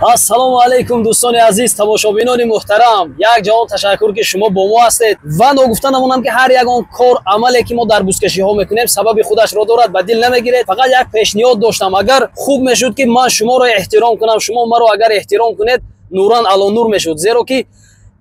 ассалому алайкум дӯстони азиз, тамошобинони муҳтарам. Як ҷавон ташаккур ки шумо бо мо ҳастед ва ногуфта намонам ки ҳар ягон кор амале ки мо дар бузкашиҳо мекунем сабаби худашро дорад, ба дил намегиред. Фақат як пешниҳод доштам, агар хуб мешуд ки ман шуморо эҳтиром кунам, шумо маро агар эҳтиром кунед, нуран ало нур мешуд. Зеро ки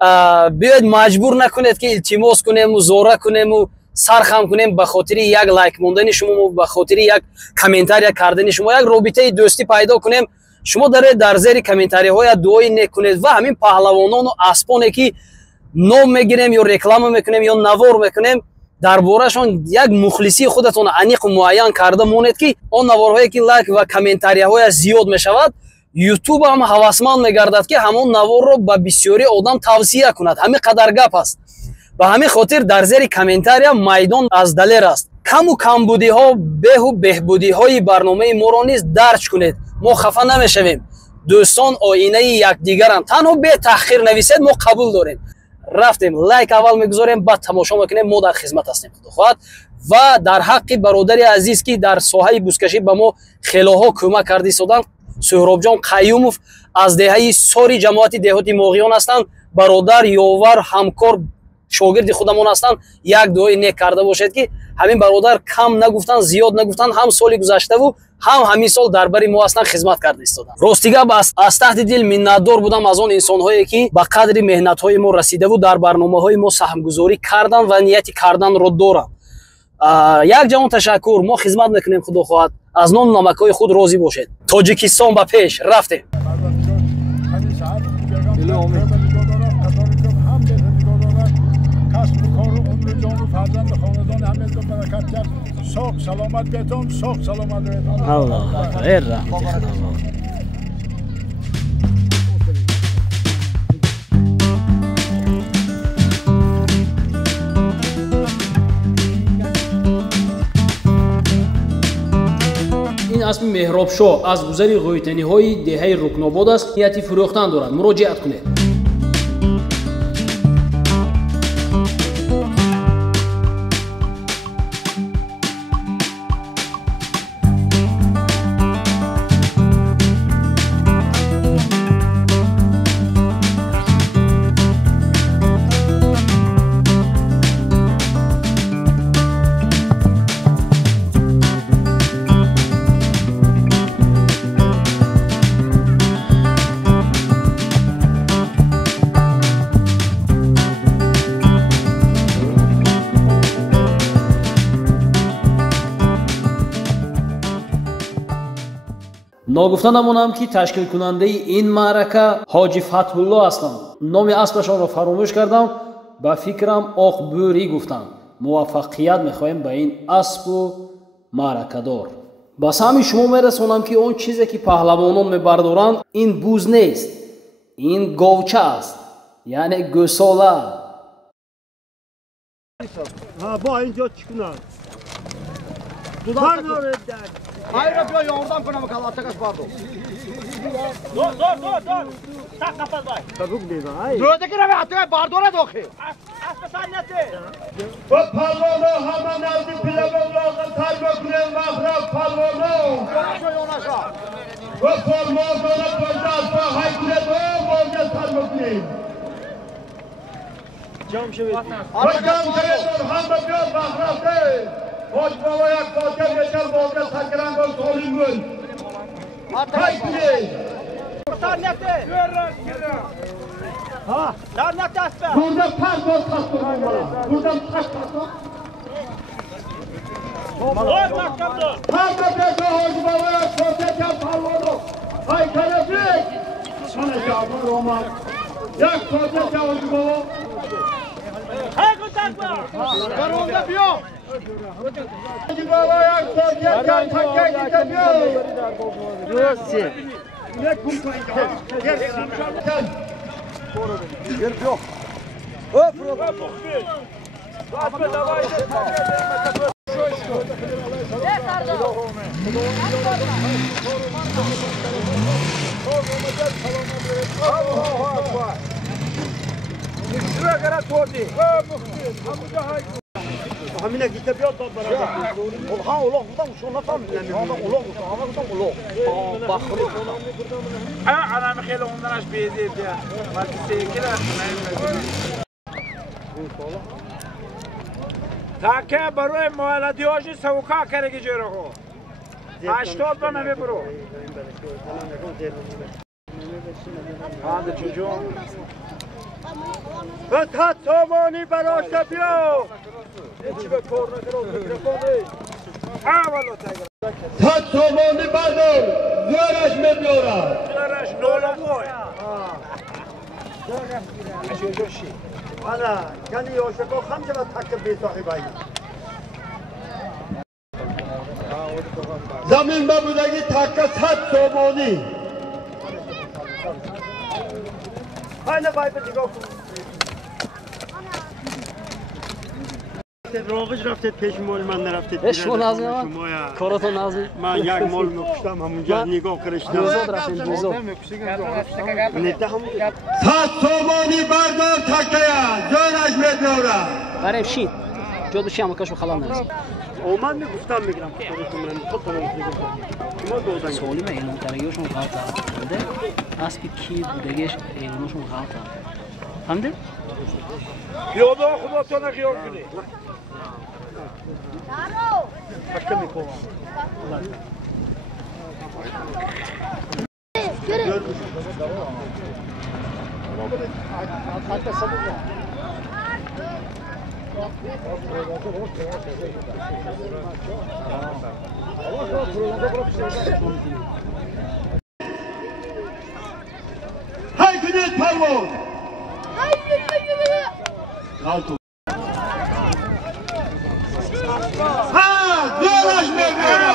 биёед маҷбур накунед ки илтимос кунему, зора кунему, сархам кунем ба хотири як лайк мондани шумо, ба хотири як комментария кардани шумо, як робитаи дӯстӣ пайдо кунем. شما در زیر کامنتاری های دعایی نکنید و همین پهلوانان و اسبانی که نام میگیریم یا رکلام میکنیم یا نوار میکنیم دربارهشون یک مخلصی خودتون عمیق و معین کرده مونید که اون نوارهایی که لایک و کامنتاری های زیاد میشود یوتیوب هم هوسمند میگردد که همون نوار رو به بسیاری آدم توصیه کند. همین قدر گپ است. به همین خاطر در زیر کامنتاری میدان از دلیر است. کم و کمبودی ها بهبودی های برنامه ما را نیز درک کنید. ما خفه نمیشویم. دوستان آینه یکدیگرند. تنها به تأخیر نویسید ما قبول داریم. رفتیم لایک اول میگذاریم بعد تماشا میکنیم. ما در خدمت هستیم خدا خواهد. و در حق برادر عزیز که در ساحه بزکشی به ما خیلی ها کمک کرده سودن سهراب جان قیوموف از دهه ساری جماعت دهاتی ماغیان هستند. برادر یاور همکار شاگرد خودمون هستند. یک دعای نیک کرده باشید که همین برادر کم نگفتن زیاد نگفتن، هم سال گذشته و هم همین سال درباره ما اصلا خدمت کرده ایستادن. راستیگه از تحت دل منتدار بودم از اون انسان‌هایی که با قدر مهنت‌های ما رسیده و در برنامه‌های ما سهمگذاری کردن و نیتی کردن رو دارن. یک جوان تشکر، ما خدمت میکنیم خدا خواهد. از نام نمک‌های خود راضی باشید. تاجیکستان به پیش رفتیم. ساق سلامت بهتون، ساق سلامت بهتون. الله خیر رحمت خدا. این اسم مهراب شاه از گذر غویتنی های دهه رکناباد است. نیتی فروختن دارد. مراجعت کنید. ناگفته نمانم که تشکیل کننده این معرکه حاجی فتحالله هستند. نام اسبشان را فراموش کردم. به فکرم آق بوری گفتم. موفقیت میخواهیم به این اسب و معرکه دار. بس همین شما میرسونم که اون چیزی که پهلوانان میبردارند این بوز نیست. این گوچه است. یعنی گوساله. با اینجا چکنم. Hayır yapıyor yağmurdan konamak Allah takas pardon. Dur. Tak kapat bay. Tabuk değil bay. Dördeki reve atıyor bardora doki. Asla sen neti. Bu palvonu hemen aldı pilavlardan tarbiyekle mahrab palvonu. Yonaşa. Bu palvonu böyle asla haykire böyle tarbiyekle. Cam şevet. Arkadaşlar hamda bir mahrabde. Hoş baba yak fatih geçer bolga sakran gol solun gol. Haykire. Sen neti. Ha. Sen neti asla. Burada pardon kastırmayın bana. Buradan taş kastır. Oy makamda. Hamda bir hoş baba yak fatih geçer palvonu. Haykire bir. Sana cevabı Roma. Yak fatih geçer hoş baba. Hayır kutakla. Karolda biyo. Hoş baba yak fatih geçer takke gidiyor. Burası. Ne kumpanya? Gel. Gel yok. Hop. همینه گیته بیاد داد برای ها اولو بودم شو نفهمیدم ها اولو بود ها گفتم اولو بخری انا خیلی اوندنش بیزید وقتی سیکل تاکه برای مولدیاجی سوکا کرگی جیره خو 80 با نمی برو هانده چجون فتحت سامانی براشته بیا چی به کار نکنه میکروفون اولو تگر فتحت سامانی بردار زورش میبیاره زورش نولا بوی انا کنی یاشکو خمجه و تک بی صاحبایی زمین ببودگی تک 100 سامانی اینه بای به دیگاه کن راغج رفتید پیش مال من نرفتید عشق و نازی من کاراتو نازی من یک مال میکشتم همونجا نگاه کرشتم دوزاد رفتیم دوزاد نیده همونجا 100 سامانی بردار تکه جانش میبیاره برای شید جدو شی همکاش بخلال نرسیم اومد میگفتم میگرم کاراتو من خود تمام میگفتم شما دودن سوالی من اعلام ترگیشون غلط کرده اسبی کی بودگیش اعلامشون غلط کرده فهمیده؟ پیاده خدا تو نخیال کنی فکر میکنم های کنید پرواز زورش میبیاره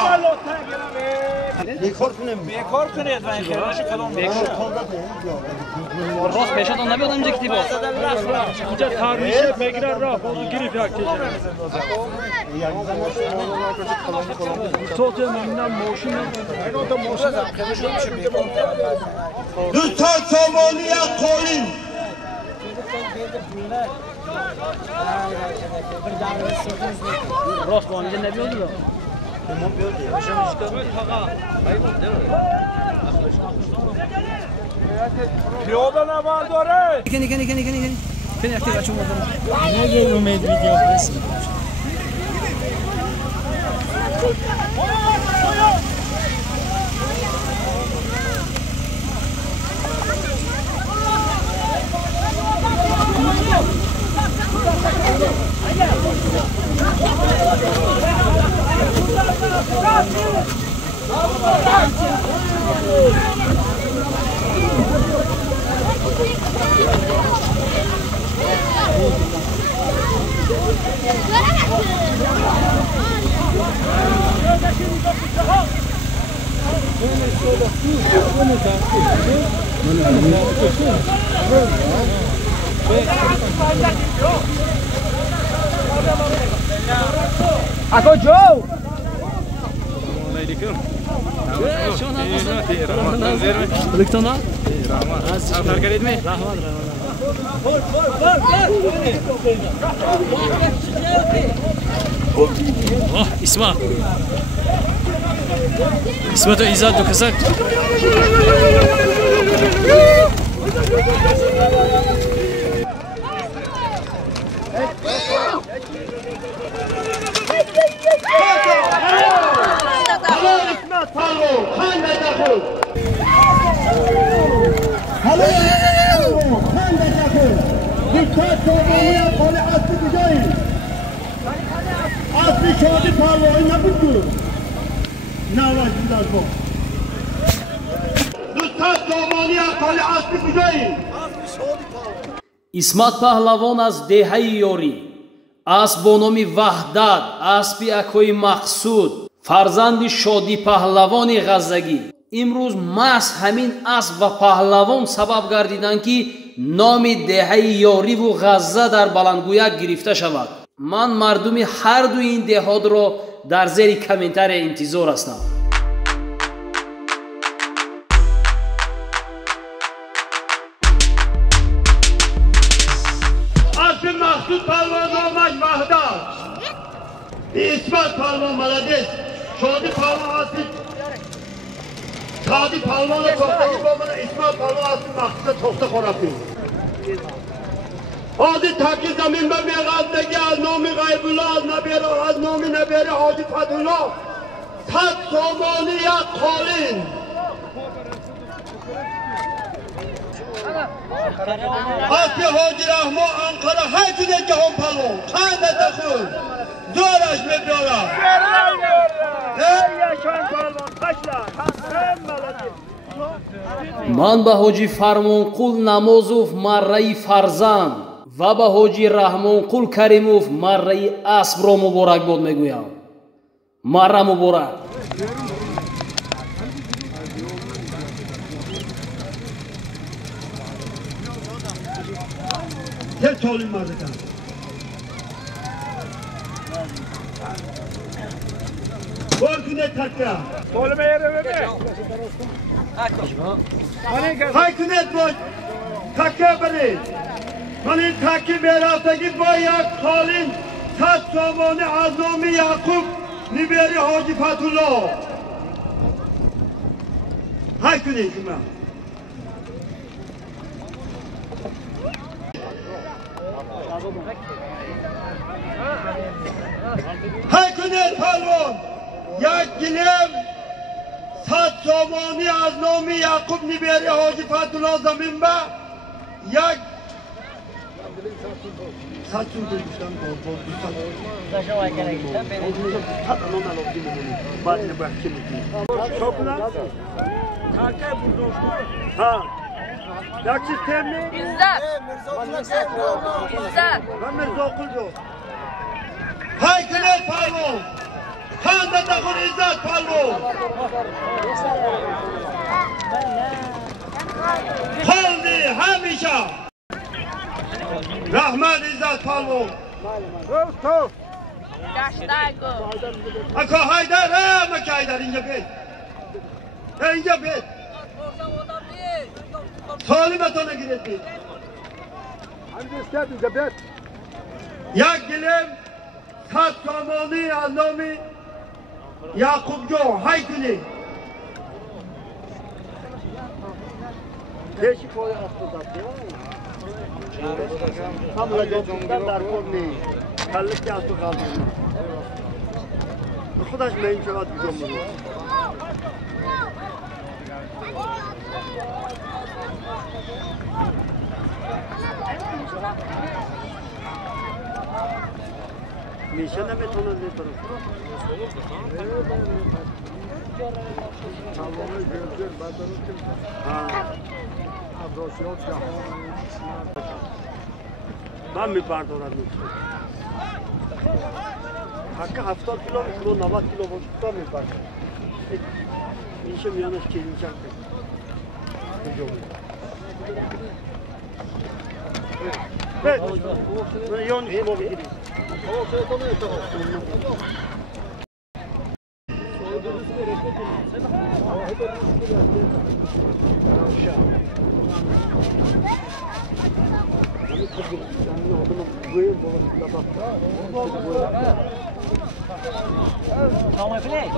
بیکار کنیم بیکار کنید و این خیرناش کدام راست پیشتون نبیاد اینجا کتی با اینجا ترمیشه بگیرن راه بودو گریف یک کشن صوت ممنون موشون دوستان سامانی یک قولین راست با اینجا نبیاد با پیاده نبرداره کنی اکتی بچه مردم نه امید ویدیو بس اکو جو دکتونا فرقید می اسمع تو ایزاد دو کسک اسمت پهلوان از دهه یوری اسب با نام وحدت اسبی اکوی مقصود فرزند شادی پهلوانی غزگی امروز محض همین اسب و پهلوان سبب گردیدند که نام دهه یاری و غزه در بلندگویک گرفته شود. من مردم هر دو این دهات را در زیر کامنتر انتظار هستم. اسب مقصود پهلوان نامش وحدت İsmet Palvan молодец. Şadi Palvan asıl. Şadi Palvan'la tohtayı babana İsmet Palvan asıl maksimde tohta korapı. Hadi takip zamin ben meğazdaki az nomi gaybullah az neberi az nomi neberi Hacı Fethullah. Tat somani ya kolin. Asya Hacı Rahman Ankara her güne cahon palon. Kayda takıl. Zoraş mı diyorlar? Ey yaşan palvan taşla. Hem melodi. من به حاجی فرمانقول نمازوف مره فرزند و به حاجی رحمانقول کریموف مره اسب را مبارک باد میگویم. مره مبارک. Gel çoğulayım mazıkan. Korkune takya. Soluma yere verme. Haykunet boş. Takya bari. Hani takip eraftaki bayak kalin. Tat somani aznomi Yakup. Niberi Hacı Fethullah. Haykunet şuna. Haykunet palvan. Yak gilem. Sat somani az nomi Yakup Niberi Hacı Fethullah zamin ba. Yak. Satsun duymuştan bol sat. Taşa gerek. Tat anan alıp dinlemeyi. Badine bırakayım. Şokla. Kalkay burada olsun. Ha. Yak sistemi. İzzet. İzzet. Ben Mirza Okulcu. Haykunet palvan. Kanda takır İzzet palvan. Kaldı hamisha. Rahmet İzzet palvan. Yaştago. Aka Haydar ha Maka Haydar ince bey. İnce bey. Salim atana giretti. Yak gilem. Tat somani aznomi Yakupcu haykuni. Değişik oluyor aslında. Hamla götünden darkon neyi? Kallık ya su kaldı. Arkadaş meyin çavat güzel bunu. Nişana mı tanıdığı bir taraf? Ben mi pardon anladım? Hakkı hafta kilo, kilo, navat kilo boşlukta mı pardon? İnşem yanlış kelinecek. Evet. Böyle yanlış mı oldu? Come and play.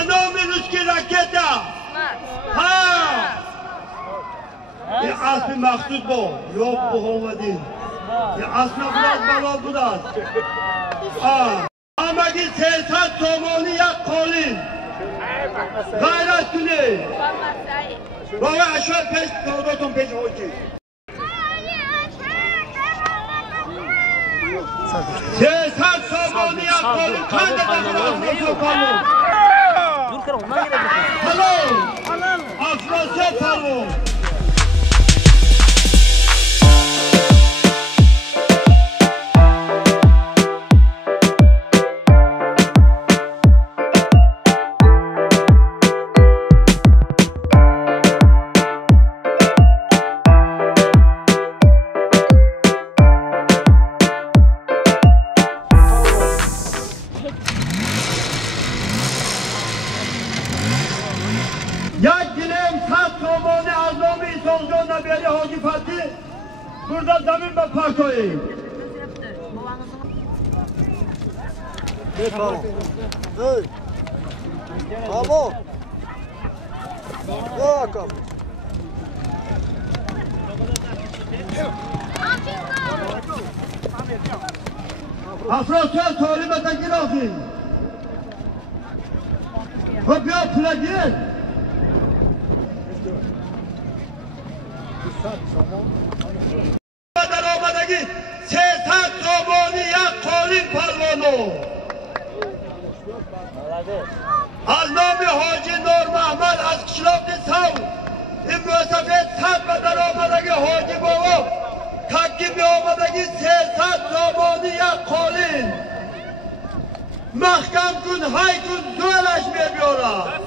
Nominus raketa. Ha. Ya asli maksud bu. Yok bu olmadı. Ya asli biraz balo budas. Ha. Ama ki sesat somoni ya kolin. Gayret günü. Baba aşağı peş doğdum peş hoca. Sesat somoni ya kolin. Kanda da kalın. Dur karo, ondan gerek yok. Hello. Afrosya palvo. Ya نکنید. بابا واکم افراد توی تالی بتگیر آخی و بیا پلگیر در آمدگی 300 تومانی یک قالین پروانو از نام حاجی نور محمد از قشلاق سو این موسفه صد و در آمدگی حاجی بابا تکی می آمدگی 300 تومانی یک قالین محکم کن های کن دولش می بیارم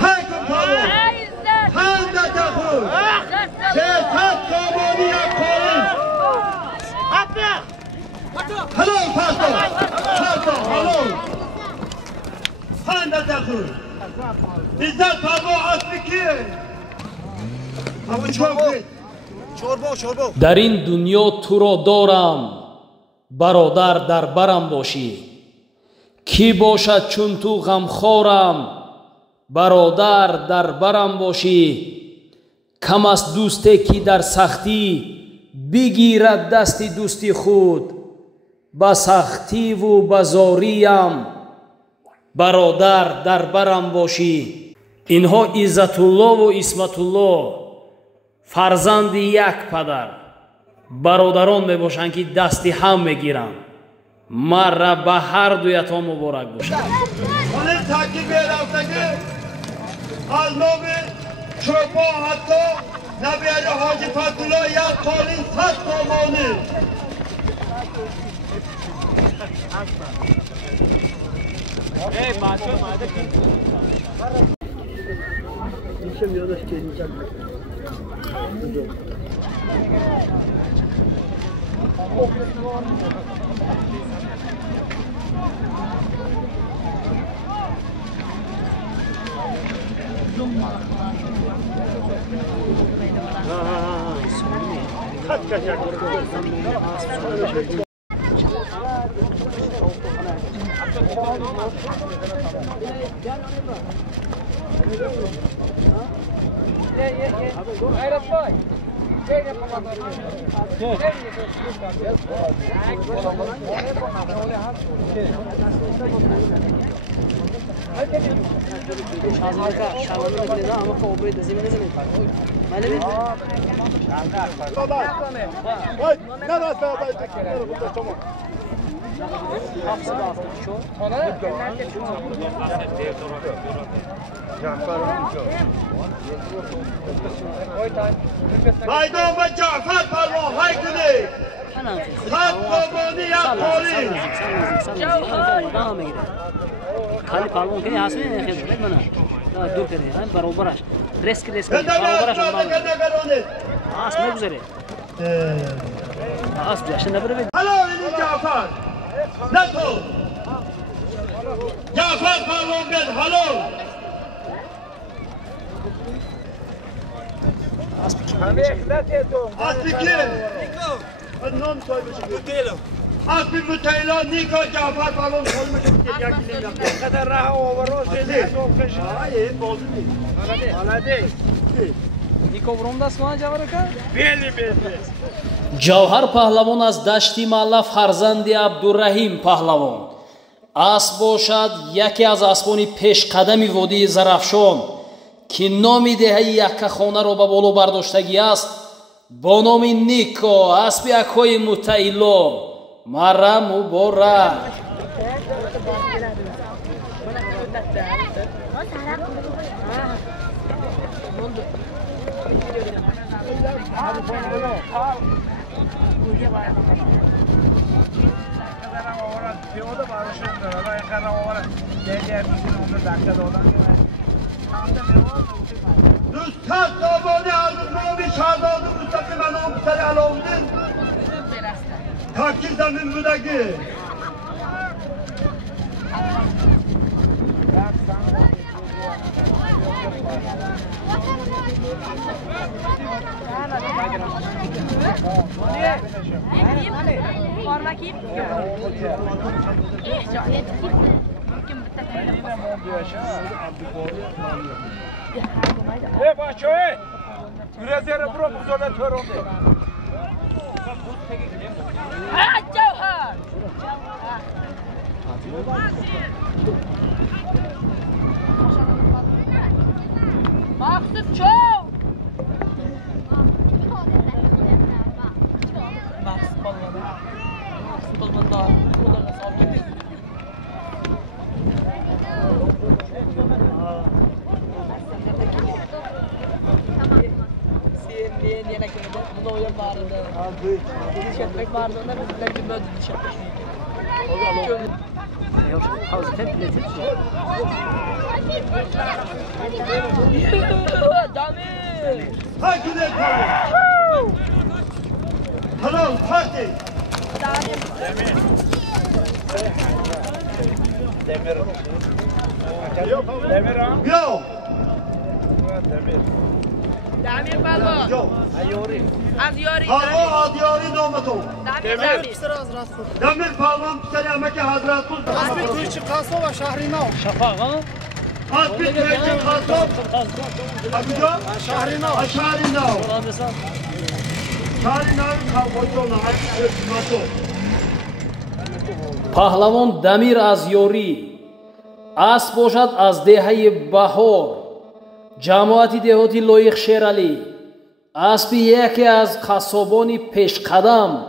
های کن پاو هند تخون 300 تومانی یک قالین هلو پاسو هلو هند تخون بیزد پاو اصلی کیه در این دنیا تو را دارم برادر در برم باشی کی باشد چون تو غمخوارم برادر در برم باشی کم است دوستی که در سختی بگیرد دستی دوستی خود با سختی و بزاریم برادر در برم باشی اینها عزت الله و اسمت الله فرزند یک پدر برادران میباشند که دستی هم میگیرند مرا به هر دویتان مبارک باشد خانه تاکید بیرفتگی از نام چوبا حتی نبیل حاجی فتولا یک قالین 100 تومانی مایدان و جعفر پروان های کنید 100 تومانی یک قالین خالی پالون کنی حاصل نخیر بده منم دور کنی هم برابرش ریسک برابرش آس نگذره آس بیاشته نبره بده هلو این جعفر نه تو جعفر پروان بید هلو اسبی کیه؟ نام سای بشه اسبی متیلا نیکا جعفر پروان خواهی میشه یکی نمیدم قدر راه آوراز این بازی نیست حالاده نیکا برام دست کنه جوهر کرد؟ بیلی بیلی جوهر پهلوان از دشتی محله فرزند عبدالرحیم پهلوان اسب باشد یکی از اسبان پیش قدمی وادی زرافشان که نام دهه یک خانه را به بالا برداشتگی است با نام نیکا اسب یکای متعیلا مرا مبارک دوستان دامانی از نامی شهرداد مستقیم انام پسر علاودین تاکی زمین بودگی بچه‌ها رزرو برو بزرگ تورونده جوهر مقصود چو تاکی ده حلال تاکی بیاو دمیر بلوا از یاری هوا آدیاری نامتون دمیر دمیر پالوان پسری امک حضرت بود اسبی تویچی قاسو و شهرینا اسبی تویچی قاسو کجا؟ شهرینا شهرینا کابوچون ماتو پهلوان دمیر از یوری اسب باشد از دهه بهار جماعتی دهاتی لایق شیرالی اسبی یکی از قصابان پیشقدم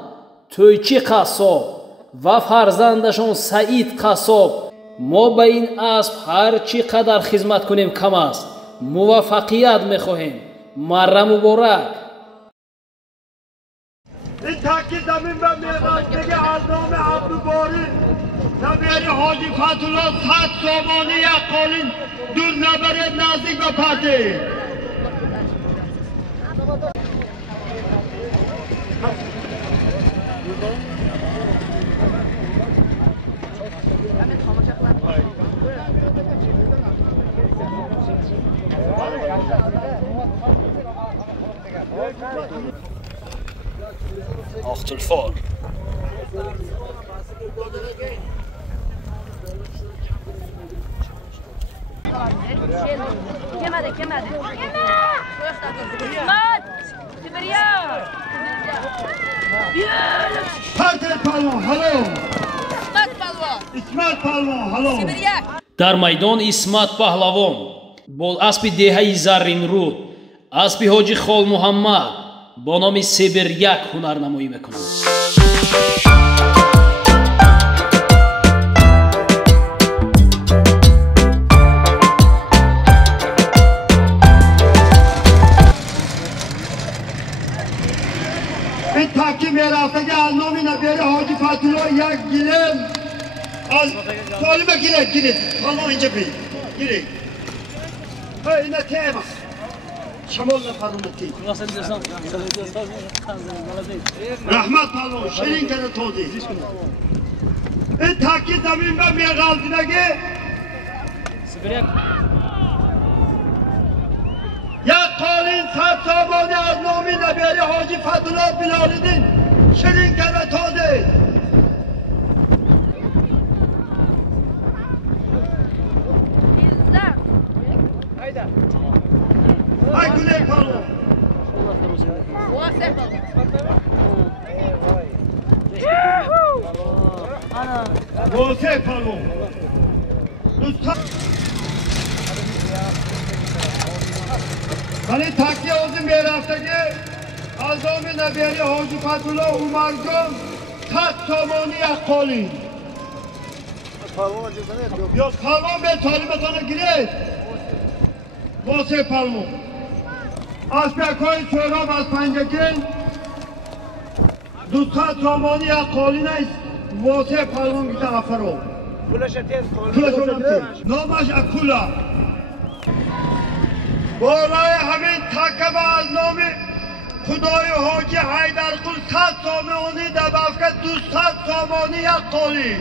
تویچی قصاب و فرزندشان سعید قصاب ما به این اسب هر چی قدر خدمت کنیم کم است موفقیت میخواهیم مره مبارک این تاکی زمین و میراث از نام عبدالباری نبیاری حاجی فتولا 100 سامانی یقالین دور نبرید نزدیک به پرده آخت الفار Kemedi. İsmet! Sibirya! پرده پالوان هلو İsmet Balvan! اسمت پالوان هلو Sibirya! дар майдон исмат паҳлавон бо аспи деҳаи зарринруд аспи ҳоҷи хол муҳаммад бо номи Сибир 1 ҳунарнамоӣ мекунад. این تاکی میراثه از نام نبیاری حاجی فتولا یک گیلم از سالمه گیرید پالوان اینجا بید گیرید اینه تیمه شمال نفرمتی رحمت پالوان شیرین کنه تودی این تاکی زمین به میغالدینگی یک قالین 100 سامانی از نامی نبیاری حاجی فتولا بلالیدین شیرین کنه تودی İzzet! ای گله پالوان Vasef Balvan! واسه پالوان دوستان ولی تاکی اوزی میراثه از نامی نبیاری حاجی فتولا عمر جان 100 سامانی یک قالین یا پالوان به طالبتان گیرید واسه پالوان اسبک‌های چهراب از پنجگین 200 سامانی یک قالین است واسه پالوان گیده افرو نامش اکولا بالای همین تکه از نام خدای حاجی حیدرقل 100 سامانی در بفکت 200 سامانی یک قالی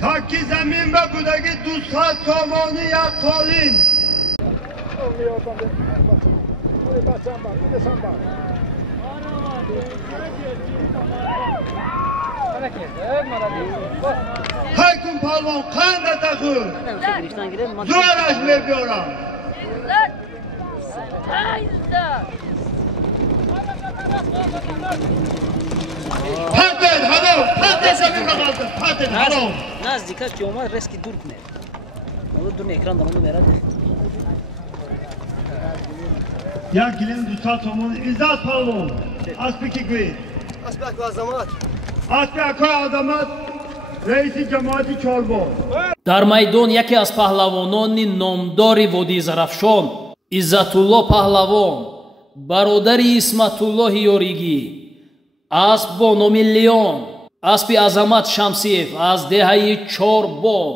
تاکی زمین به بودگی 200 سامانی یک قالین هایکون پالوان قند تخور زورش میبیارم پتن هلو پتن زمین بقلتن پتن هلو نزدیک است که اومد رسکی دور کنه دور اکران دارم میرد یک گلیم 200 تومان عزت پالوان اسبی کی گوید اسبی اکو عظمت اسبی اکو عظمت رئیس جماعتی چاربار дар майдон яке аз паҳлавонони номдори водии зарафшон иззатулло паҳлавон бародари исматуллоҳи ёригӣ асп бо номи леон аспи азамат шамсиев аз деҳаи чорбог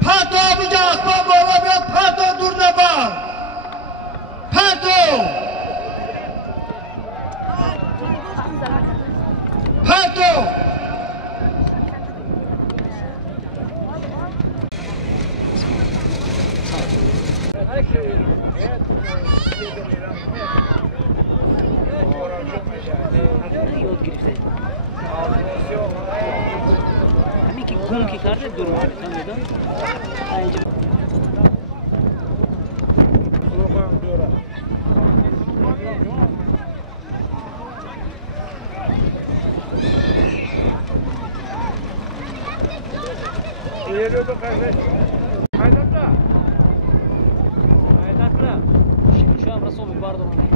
پتو بجا اسباب بالا بیاد پتو دور نبر پتو پتو گم کی کرده دور میاد میدون اینجا شو هم رسول بردارم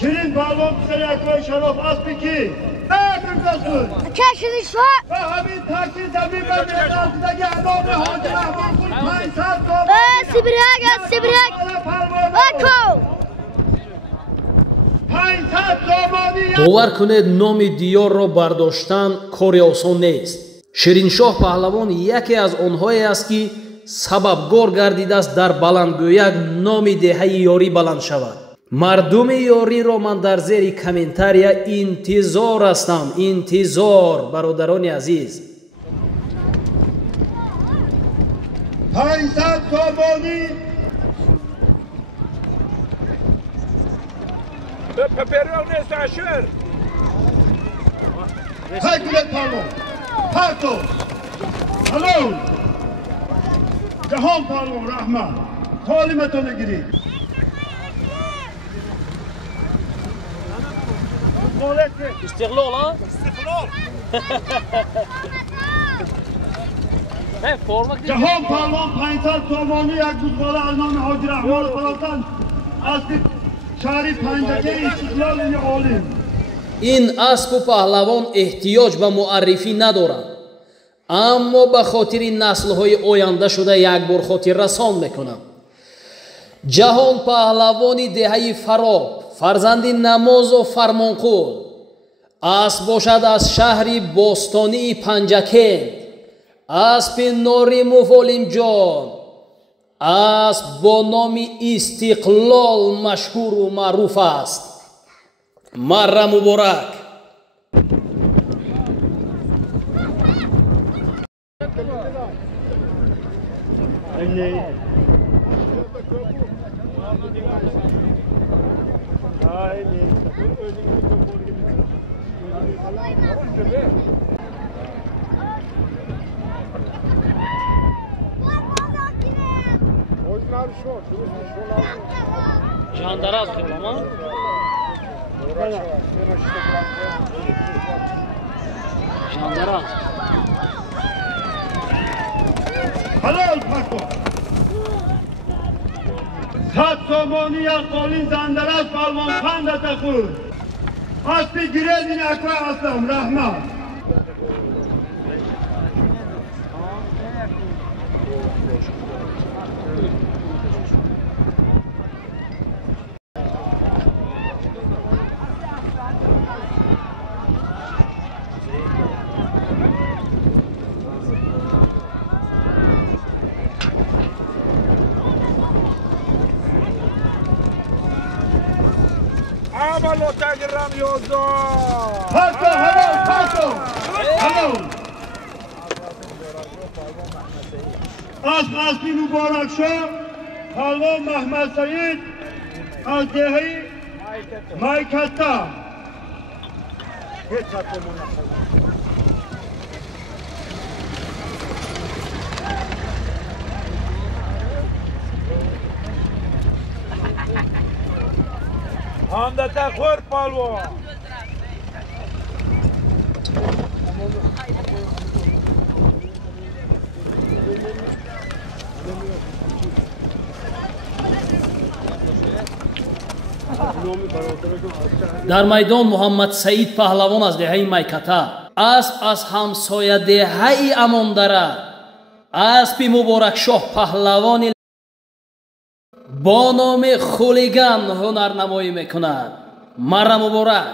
شیرین بالون سری اکوی شرف اسبی کی بردیم دستون کشیدی شو و همین تاکی زمین به میدازدگی امام حاج رحمان کل 500 تومان سیبرک اکو 500 تومانی бовар кунед номи диёрро бардоштан кори осон нест шириншоҳ паҳлавон яке аз онҳое аст ки сабабгор гардидааст дар баландгӯяк номи деҳаи ёрӣ баланд шавад мардуми ёриро ман дар зери комментария интизор ҳастам интизор бародарони азиз 500 تومانی Paperial nesta aşır. هایکونت پالون پتو هلو جهان پالون رحمان تعلیمتون گیرید استقلال ها جهان پالون 500 تومانی یک بزرگوار از نام حاجی رحمان فرستن از شهری پنجگه استقلال عالم ин аспу паҳлавон эҳтиёҷ ба муаррифӣ надорад аммо ба хотири наслҳои оянда шуда якбор хотиррасон мекунам ҷаҳон паҳлавони деҳаи фароб фарзанди намозу фармонқул асп бошад аз шаҳри бостонии панҷакент аспи норимов олимҷон асп бо номи истиқлол машҳуру маъруф аст марра муборак Haydi. Haydi. Jandaraz ama. Jandaraz. Halal Pako. Sat somoni ya kolin zandaraz palman khanda takur. Aspi girezin akwa aslam rahman. Avalo tagram yozdo. Paso halal paso. Halal. Aspi mübarek şo. Halvan Mehmet Said. Azdehi. Maykata. Hiç satımına. Handa takur palvan. дар майдон Муҳаммад Саид паҳлавон аз деҳаи Майката асп аз ҳамсоядеҳаи Амондара аспи Муборакшоҳ паҳлавони бо номи Хулиган ҳунарнамоӣ мекунад. Марра муборак.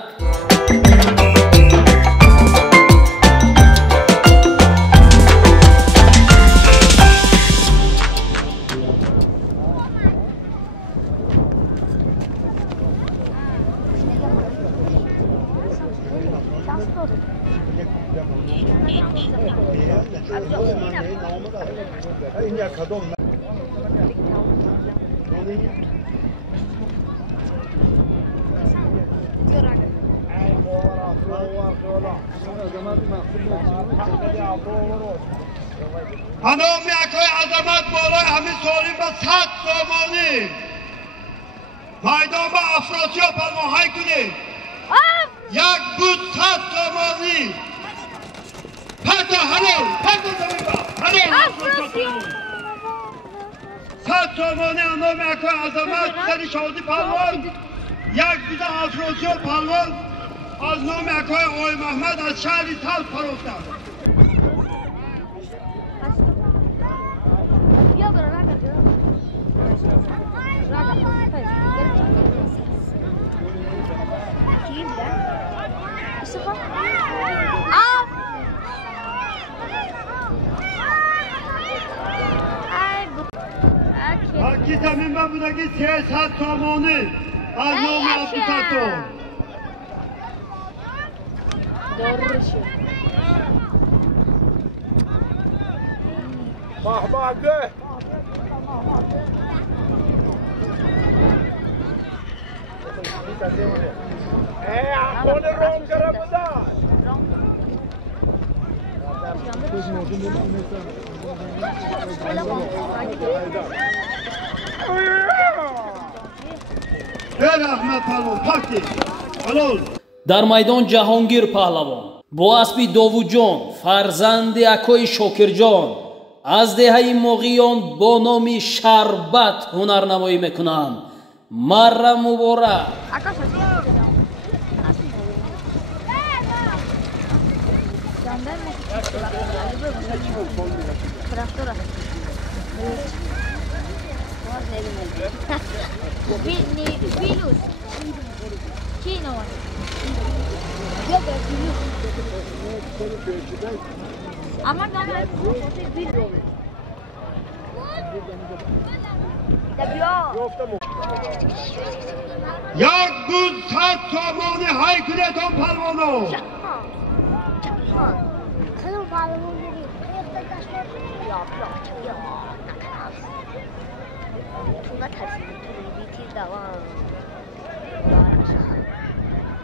Hanım yakay azamat bolay hami solim ba sat somoni. Maydan ba afrosiyo palman hay kuni. Yak bud sat somoni. Pata halal, pata zamin ba. Halal afrosiyo. Sat somoni hanım yakay azamat seni şahudi palman. Yak bud afrosiyo palman. Az nom yakay oy Mehmet az şehri sal paroftan. Haki zemin ben buradaki siyaset somoni. Az nomi Abdüsato. Mahmadi. Akoni rom karabada. Gel Ahmet Palvon, takdir. Halal. дар майдон Ҷаҳонгир паҳлавон бо аспи Довуҷон фарзанди акои Шокирҷон аз деҳаи Моғиён бо номи Шарбат ҳунарнамоӣ мекунанд. Марра муборак. Yak bud sat somoni hay kuneton palvono.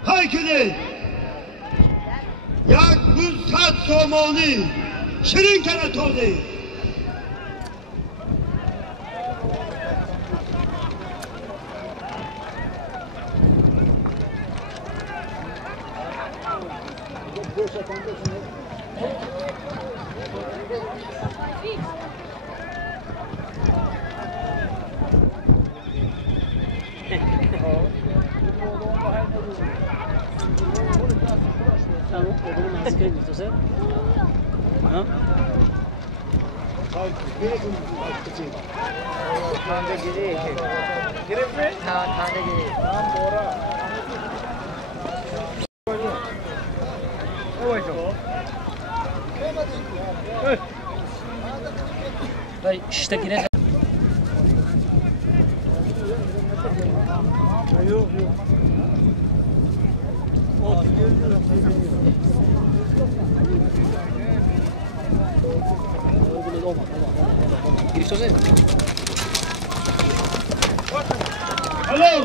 های کنید یک 200 سومانی شیرین کنه توزی İşte girer. Giriş olsaydı. Alo.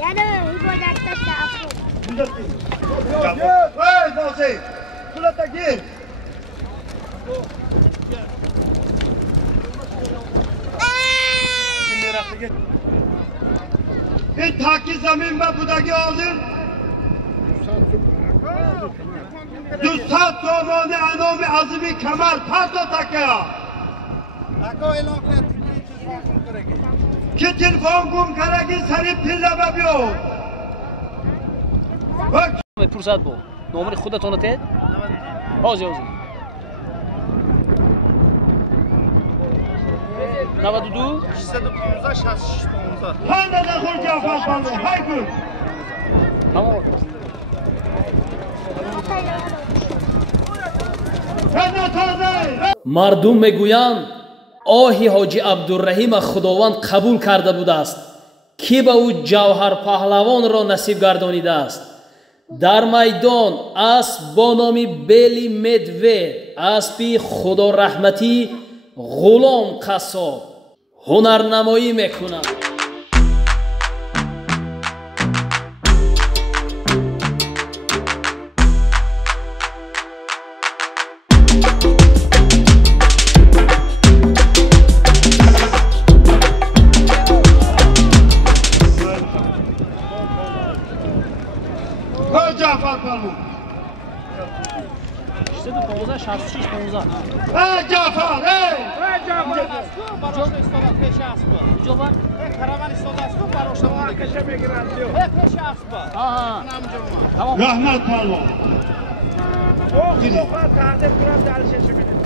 Yani hibodakta şafı. Hey Nazif. Kulata gir. Bir taki zemin ve budaki aldın. 200 تومان انام عظیمی کمر پس تکه که تلفن گم کرگی سری پیله ببیو فرصت بو نمره خودتون تید حاضر 92 315 66 15 هنده نخور جعفر بانو های کن tamam мардум мегӯянд оҳи ҳоҷи абдурраҳима худованд қабул карда будааст ки ба ӯ ҷавҳарпаҳлавонро насиб гардонидааст дар майдон асп бо номи бели медвед аспи худораҳматӣ ғулом қассоб ҳунарнамоӣ мекунад جعفر بانو 315 66 15 ای جعفر ای جعفر باروش استاد پیش اسب کجا var کاروان استاد اسب باروش کشه میگیرن پیش اسب aha tamam رحمت پالو او خواهد تحضیر کنم در شش میلیون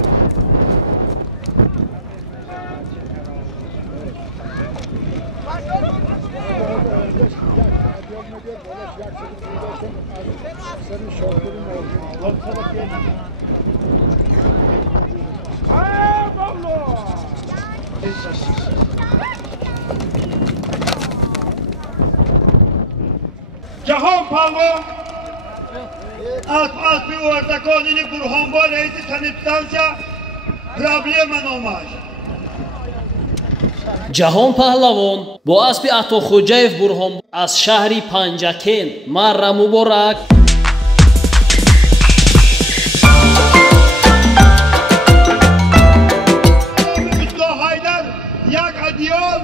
جهان پالو از بی اردکانین برهانبار رئیس سنیتانسیا پرابلم نامش ҷаҳон паҳлавон бо аспи атохӯҷаев бурҳон аз шаҳри панҷакен марра муборак حیدر یک ادیال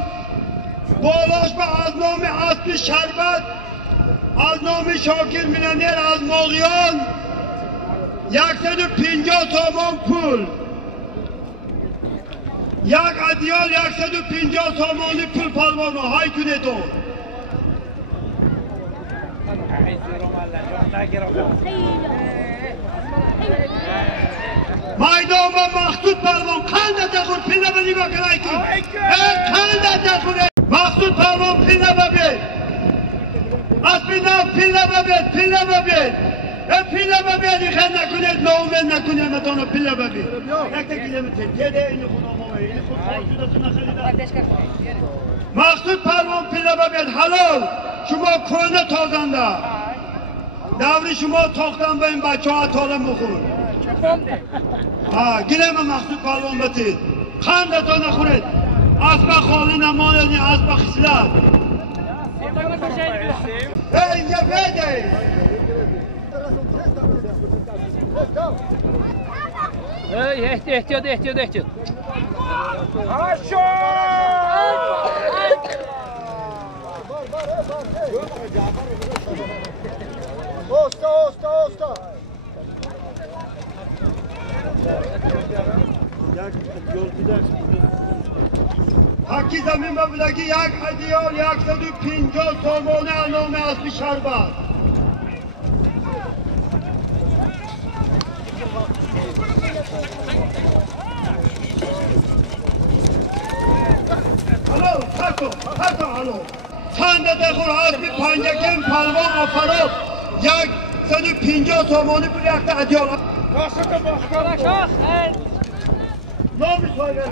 بالاش به از نام اسب شربت از نام شاکر میننیر از ماغیان 150 تومان پول یک ادیال 150 تومانی پول پالوانو های کنه تو مایدان و مخصوص پالوان خنده تخور پیله بدی با کنای کن خنده تخور مخصوص پالوان پیله ببید اسبینا پیله ببید پیله ببید پیله ببید این خیلی نکنید نومن نکنید متانو پیله ببید یک تا کیلومتر دیده این خدا موه این خود خواهد نخریده مخصوص پالوان پیله ببید حلال شما کنه تازنده دوری شما تاختن به این بچه ها تالم بخور گیره من مخصوص پالوان بتید خنده تا نخورید اسب خالی نمایانی اسب خسلت اینجا بده احتیاط اوستا حقی زمین بودگی یک ادیال 150 تومان انام اسب شربت هلو هاتو هلو چند دخور اسب پنجکم پلوان آفراد 150 تومانی بود یک ادیال نامی سویه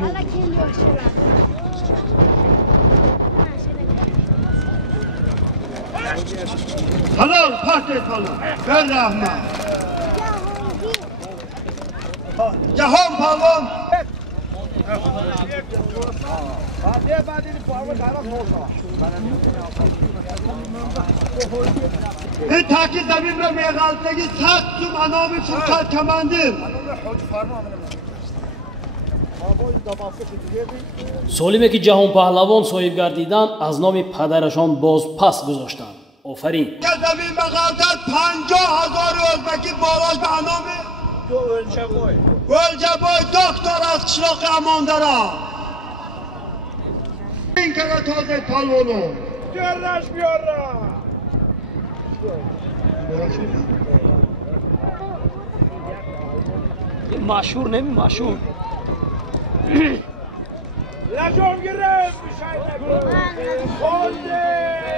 حالا kim yaşıyor? Halal, pahtet halal. Ver rahmet. Cahan palvan. این تاکی زمین را میغلطگی 100 سوم انامی فرصت کماندیم солиме ки ҷаҳонпаҳлавон соҳиб гардиданд аз номи падарашон боз пас гузоштанд. офарин. زمین بغلطت 50,000 özbeki baraj به انامی گلجبای دکتر از قشلاق اماندارا این که تازه پلوانو دلش بیارا مشهور نمی مشهور لجام گرفت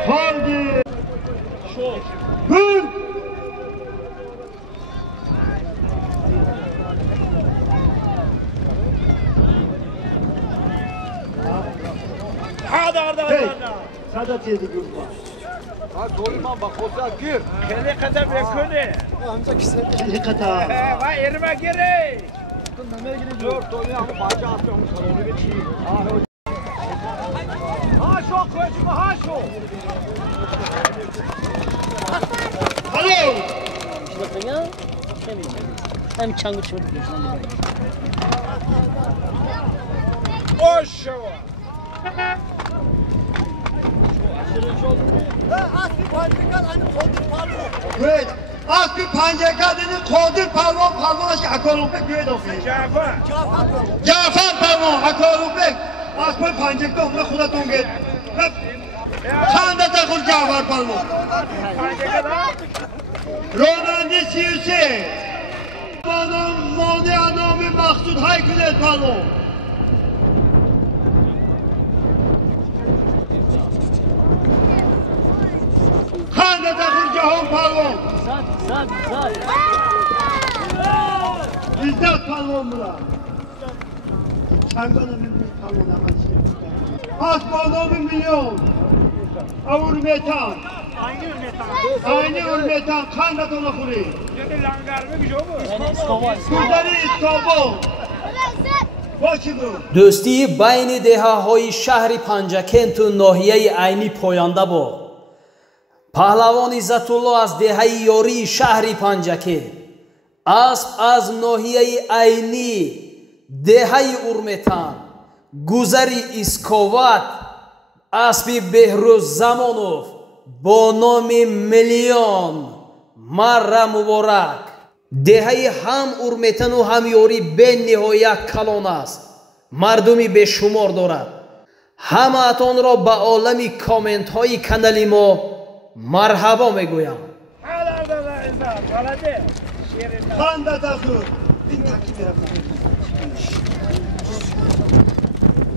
خالدی بون صدا تیزی گفت ها دوی من با خودت گیر خیلی قدر بکنه همینجا کیسه خیلی قدر و ارمه گیره تو نمیگیری دور دوی همه باجه هستی همون خلوری به چی هاشو خوشو هاشو هلو هم چنگو چورت اوشو Güey, aspi pancakadını kodur palvan palvan aşkı akolupek güey dofi. Cafer palvan akolupek. Aspi pancakta onunla kuda tonget. Kanda takul Cafer palvan. Romandi siyusi. Bana mani anami maksud haykület palvan. Kanda takul Cahan palvan. زاد İzzet palvan bura. Çanganın büyük palvan hemen şey. Asmanı milyon. Avur metan. Aynı metan. Kanda tola kuri. Kudari İstanbul. Başı bu. дӯстии байни деҳаҳои шаҳри панҷакенту ноҳияи айнӣ поянда бод. паҳлавон иззатулло аз деҳаи ёрии шаҳри панҷакент, асп аз ноҳияи айнӣ, деҳаи урметан, гузари исковат, аспи беҳрӯззамонов бо номи миллион марра муборак. деҳаи ҳам урметану ҳам ёрӣ бениҳоя калон аст, мардуми бешумор дорад. ҳамаатонро ба олами комментҳои канали мо марҳабо мегӯям. Kanda takul. Bin takip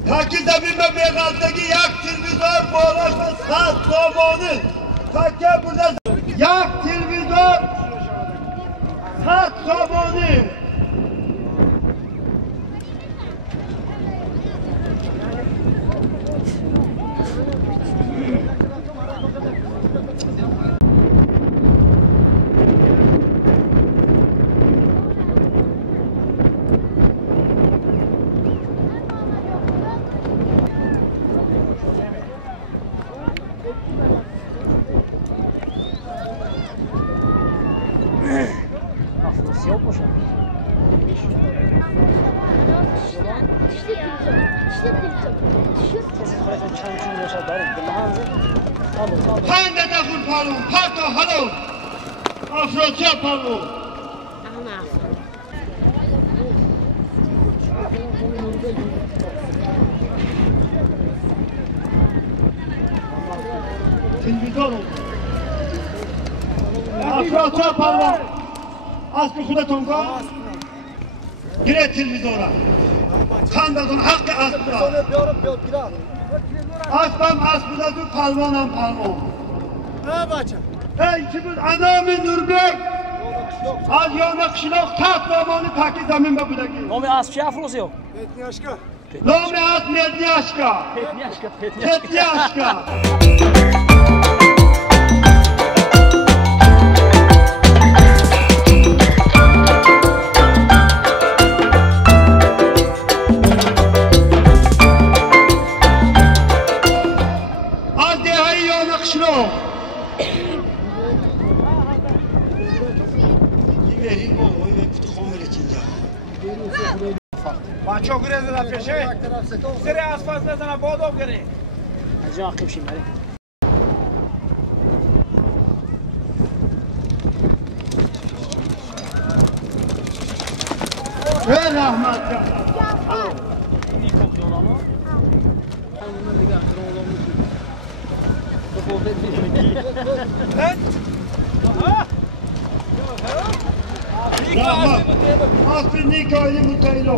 تاکی زمین به بیغلطگی یک تلویزور بالاش به 100 سامانه تاکی burada یک تلویزور 100 سامانه پنده نخون پالون پاکا هلو افروچه پالون تلویزیون افروچه پالون اسب خودتون کن گیره تلویزیون خاندتون حق اسب اسبم اسب بودن پالوانم پالوان ای کی بود انام نوربک از یانق شلاق تحت دامانی پاکی زمین ببودگی نام اسب چی افروزیو؟ نام اسب مدنیاشکا پتنیاشکا بچه ها گره زدن پیشه سری اسفاز نزنن بادام گره از جا عقب شیم بره به رحمت جان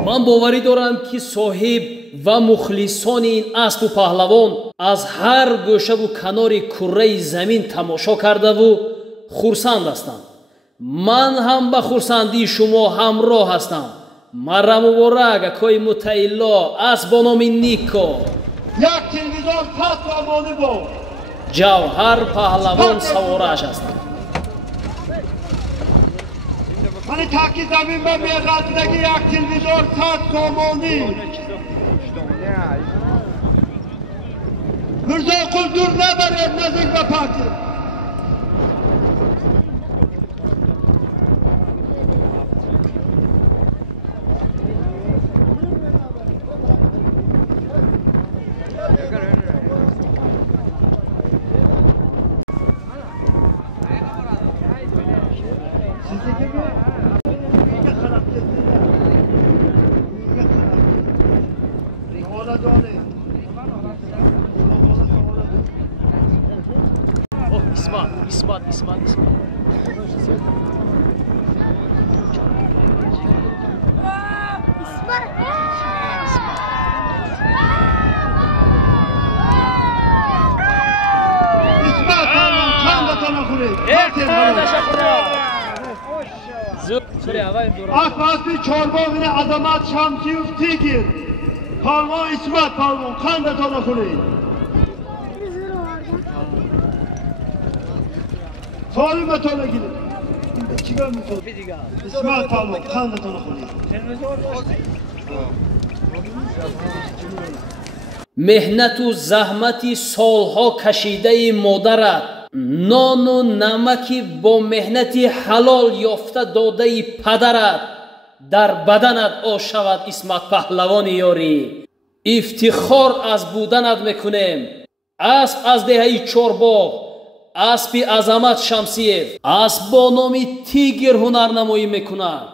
من باوری دارم که صاحب و مخلصان این اسب و پهلوان از هر گوشه و کنار کره زمین تماشا کرده و خرسند هستند. من هم به خرسندی شما همراه هستم. مرا مبارک اکای متعلا اسب با نام نیکو یک تلویزیون پس آماده بود جوهر پهلوان سوارش هستند. من تاکی زمین به بیغلطگی یک تلویزیون 100 سامانی مرزا قل دور نبرید نزدیک به پاکی İsmat. Asbasbi çorbağını azamat şamsiyev tigir. Palvan İsmat palvan kan da tona kuli. Salime tona gidin. İsmat palvan kan da tona kuli. مهنت و زحمتی سالها کشیده مادرت نان و نمکی با مهنتی حلال یافته داده پدرت در بدنت آشود اسمت پهلوان یاری افتخار از بودنت میکنیم اسب از دهه چارباغ اسب عظمت شمسیف اسب با نام تیگر هنرنمایی میکند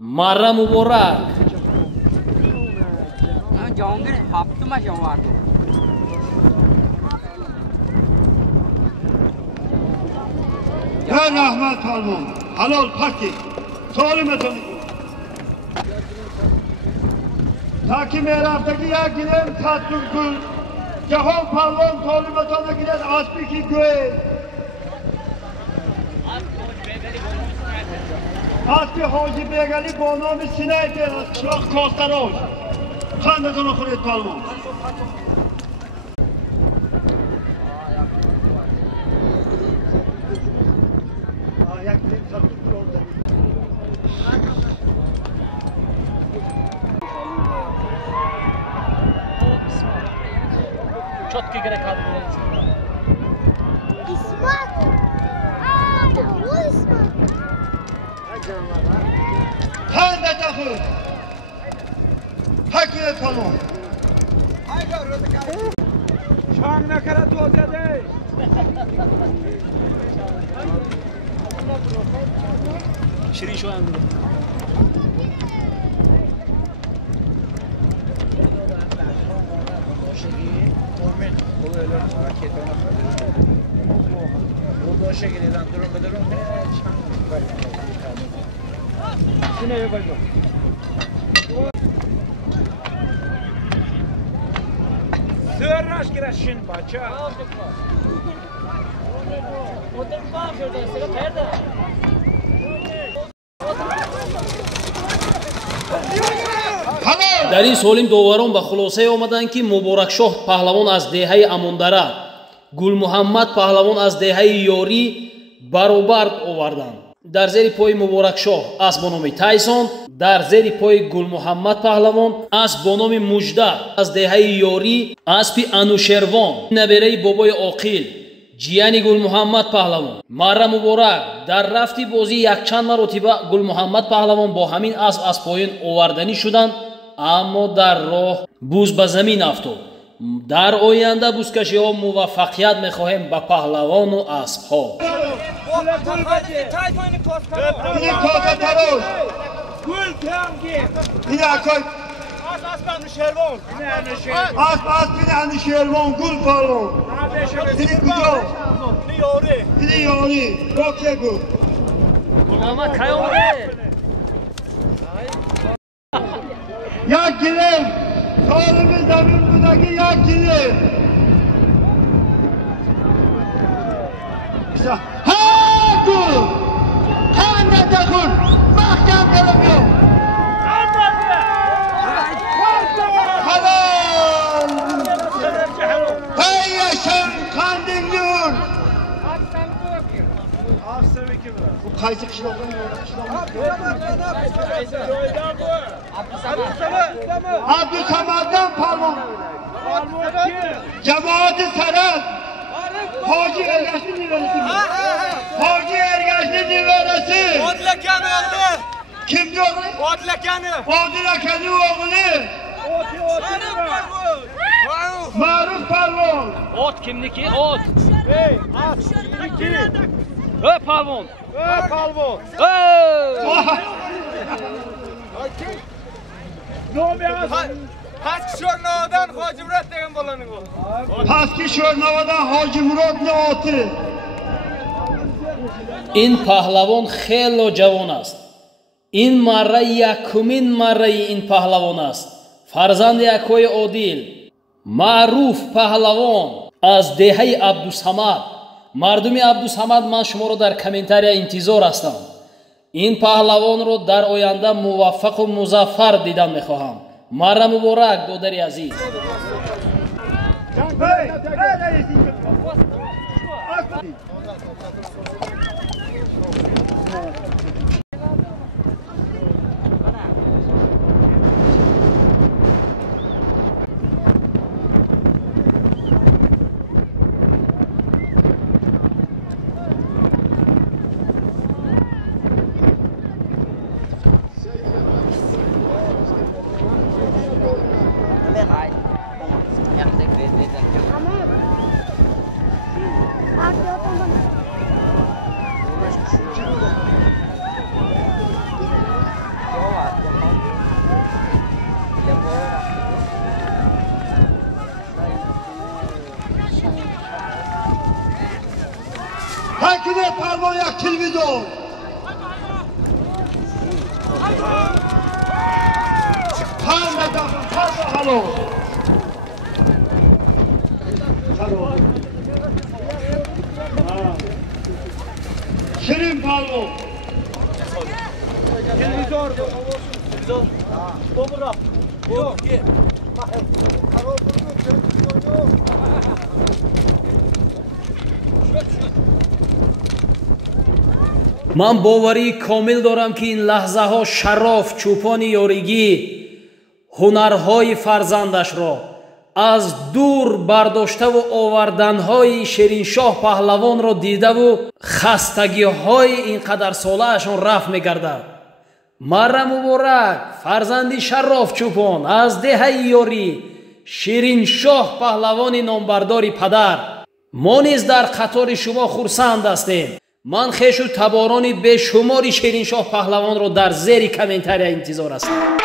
مرا مبارک جانگر هفتمش آورد یا رحمت پالوان حلال پاکی سالمتون تا که میرفتگی یک گیرم تطور کن جهان پروان طالبتان گیرد اسبی که گوه اسبی حاجی بیگلی با نام سینه شلاخ کاستراش خندتون خورید پروان یک گیرم تطور کن Четко играть надо. İsmat. Bu İsmat. خندتون خورید حکیت پروان شام نکرد توزیه دی شیرین شو هم دیگه. Sığırnaş gireşin baça. در این سالیم دوبارم به خلاصه آمدند که مبارکشاه پهلوان از دهه اماندره گل محمد پهلوان از دهه یاری برابر آوردند. در زیر پای مبارکشاه اسب با نام تایسون، در زیر پای گل محمد پهلوان اسب با نام مژده از دهه یاری اسب انوشیروان نبره بابای عاقل جیانی گل محمد پهلوان مره مبارک در رفتی بازی یک چند مرتبه گل محمد پهلوان با همین اسب از پایین آوردنی شدند اما در راه بوز به زمین افتاد. در آینده بوزکشی ها موفقیت میخواهیم به پهلوان و اسب ها. گل تنگی این اکای اسب انوشیروان اسب انوشیروان گل پهلوان این کجا این یاری باکه گل محمد کی اومده؟ یک گلم سالم زمین بودگی یک گلم ها گل خنده تخون محکم گلم بیام حلال پیشم خندیم نور bu kayısı kışlağı Abdülsamad'dan pardon Cemaat-i Serhat Hacı Ergaçlı Niveresi Hacı Ergaçlı Niveresi Odlakanı oğlu. Kimdi oğlu? Odlakanı. Odlakanı oğlu Maruf Pavlon Ot kimniki? Ot. Hey, at. İki. Ö Pavlon. Ö Pavlon. Kaç şornavadan Hacı Murat degen bolanı bu. Paski Şornavadan Hacı Murat ne atı? این پهلوان خیلی جوان است. این مره یکمین مره این پهلوان است. فرزند یکوی عادل معروف پهلوان از دهه عبدالصمد. مردم عبدالصمد من شما رو در کامنتاری انتظار هستم. این پهلوان رو در آینده موفق و مظفر دیدن میخواهم. مره مبارک دادری عزیز. Hakime Pavlon yak televizyon. Tam شیرین پالو من باوری کامل دارم که این لحظه ها شرف چوپان یاریگی هنرهای فرزندش را از دور برداشته و آوردنهای شیرین شاه پهلوان را دیده و خستگی های اینقدر ساله اشان رفت میگردد. مرا مبارک فرزندی شرف چوپان از دهه یاری شیرین شاه پهلوان نامبرداری پدر. ما نیز در قطار شما خرسند هستیم. من خویش و تباران بیشماری شیرین شاه پهلوان را در زیر کامنتاری انتظار هستم.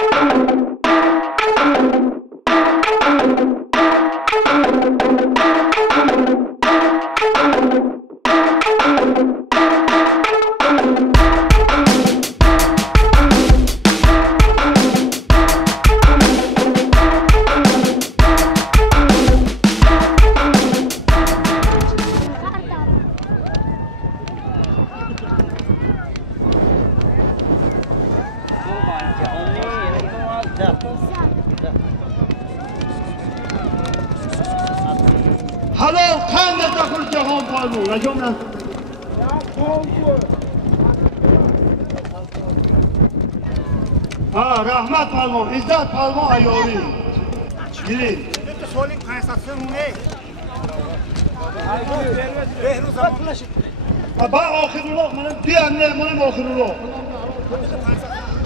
حالا خند داخل جهان پالو نجوم رحمت پالو عزت پالو ایاری گیرین سوالین پنساتسه مونه با آخر الله منم دیانه منم آخر الله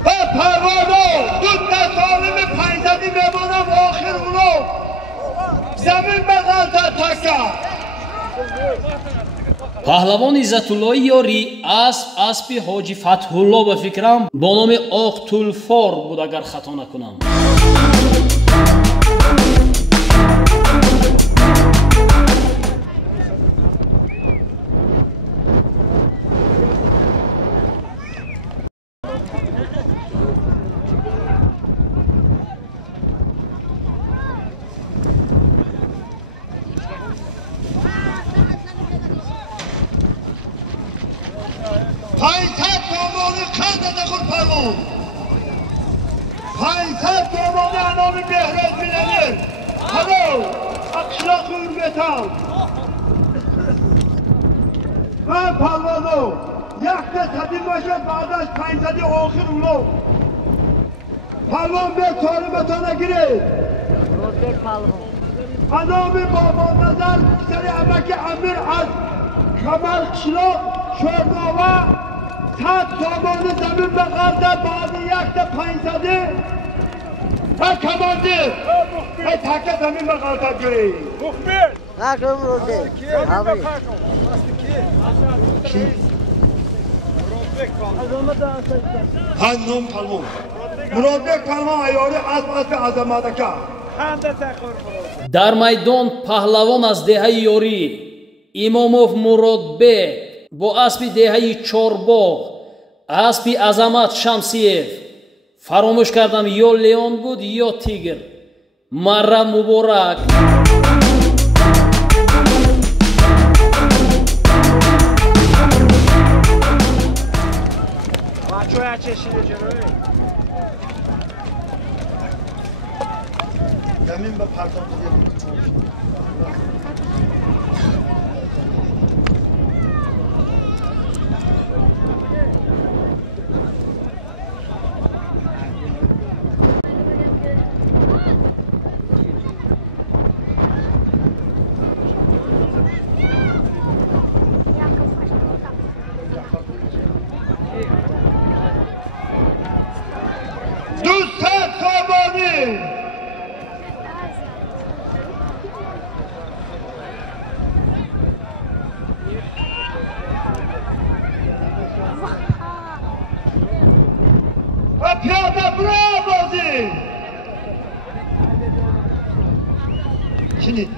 با پروانو دو سالم پنجدی میمانم آخر الله زمین بغلتا تکا پهلوان عزتالله یاری اسب حاجی فتحالله به فکرم با نام آقتولفار بود اگر خطا نکنم. پایتخت دامانی خند داخل پالو پایتخت دامانی انام بهرز بینمیر حالا اقشلاق ارگتان من پالوانو یک تصدی باشد بعدش پنجدی آخر اولو پالوان به طالبتان نگیرید انام بابا نظر سری امک امیر از کمر قشلاق شورداوا صد سامان زمین به غرده بعد یک ده پنجده و کمانده و تکه زمین به غرده گیری نکرم روزه هنوم پلمون مرادبک پلمون ایاری اسب عظمتکه در میدان پهلوان از دهه یاری اماموف مرادبک با اسب دهه چارباغ اسب عظمت شمسیف فراموش کردم یا لیون بود یا تیگر. مرا مبارک. زمین به پرتاب دوستان سامانی و پیاده برا بازی شنید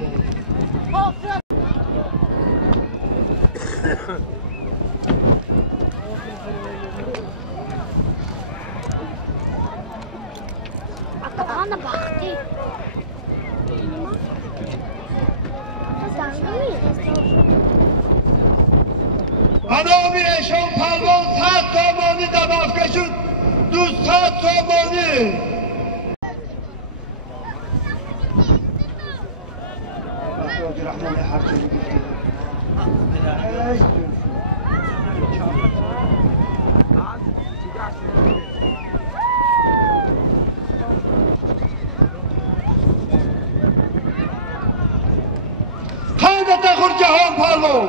Ana baktı. Anami eşon palvon saat tomoni damafka şud. Duz saat tomoni. Kanada kur Cahan Palvon.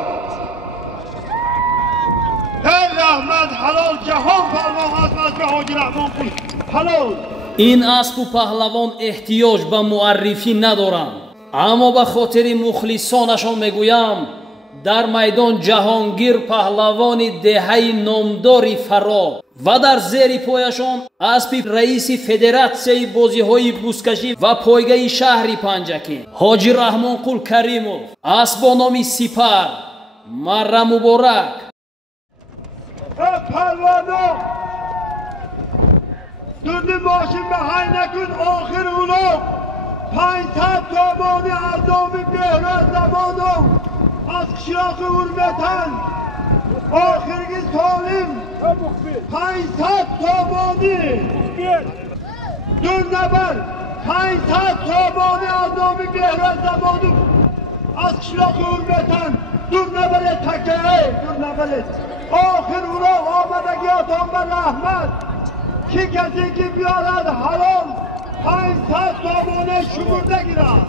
Her rahmet halal Cahan Palvon hazmat ve Hoji Rahman Kul. Halal. این اسب و پهلوان احتیاج به معرفی ندارند، اما به خاطر مخلصانشان میگویم در میدان جهانگیر پهلوان دهه نامداری فرا و در زیر پایشان اسب رئیس فدراسیون بازی‌های بوسکشی و پایگاه شهر پنجکین حاجی رحمان قل کریموف، اسب با نام سپر مره مبارک. پهلوانا دردی ماشین به های نکن آخر اونو 500 تومانی اعظامی بهراد زمانم از شراق حرمتن آخرگی سالم 500 تومانی دور نبر 500 تومانی اعظامی بهراد زمانم از شراق حرمتن دور نبره تکه دور نبره آخر اونو آمدگیاتان به رحمت کی کسی که بیارد حرام 500 تومانه شمرده گیرد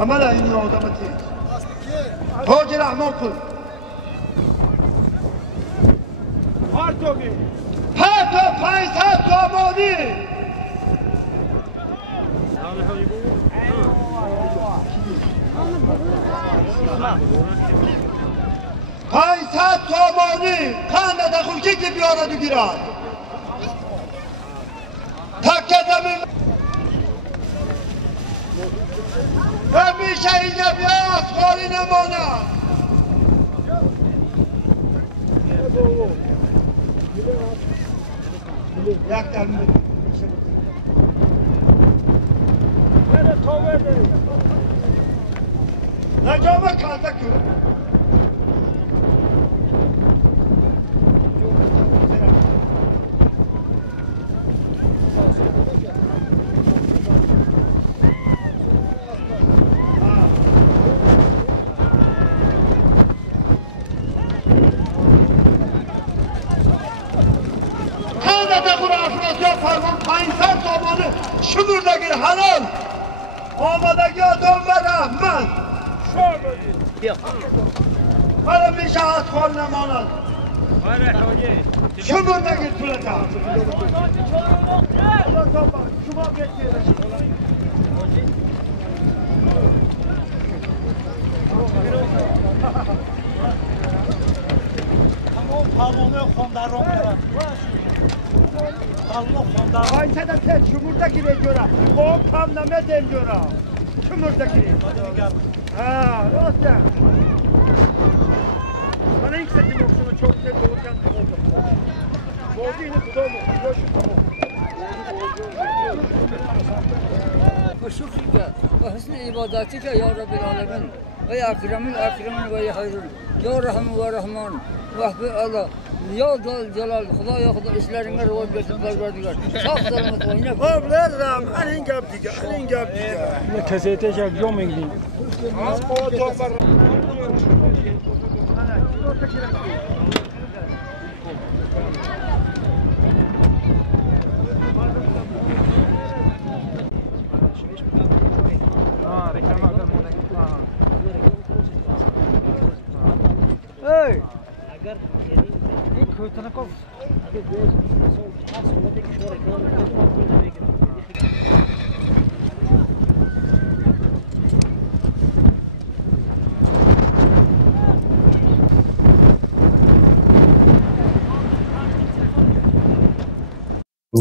عملا این آدم تیز حاجی رحمان کن هر توگی حتی 500 تومانی 500 تومانی خانده خوشی که بیارد و گیرد تکه زمین همیشه اینجا بیا خالی نماند یک دلمه نجامه کانده کرد فرمان 500 تومانه شمردگیر حلال آمدگیاتان به رحمت حالا میشه از خال نماند شمردگیر طولتان شما بگیرد پروانه خواندن را میرد Ayşe de tek şumurda gire göra. O tam name dem göra. Şumurda gire. Ha, rosta. Bana ilk seçim opsiyonu çok net olurken tamam. Boldu yine tutalım. Koşu tamam. وشكرك وحسن عباداتك يا رب العالمين ويا أكرم الأكرمين ويا خير يا رحم ورحمن وحب الله Ya Celal, Xudoyo Xudo ishlaringga rivoj bersin, Parvardigor. Sog' salomat o'yna. Qoblarram, aning gap diga, aning gap diga. Kasete jak jomingdi. Hey! Agar Kötünekov.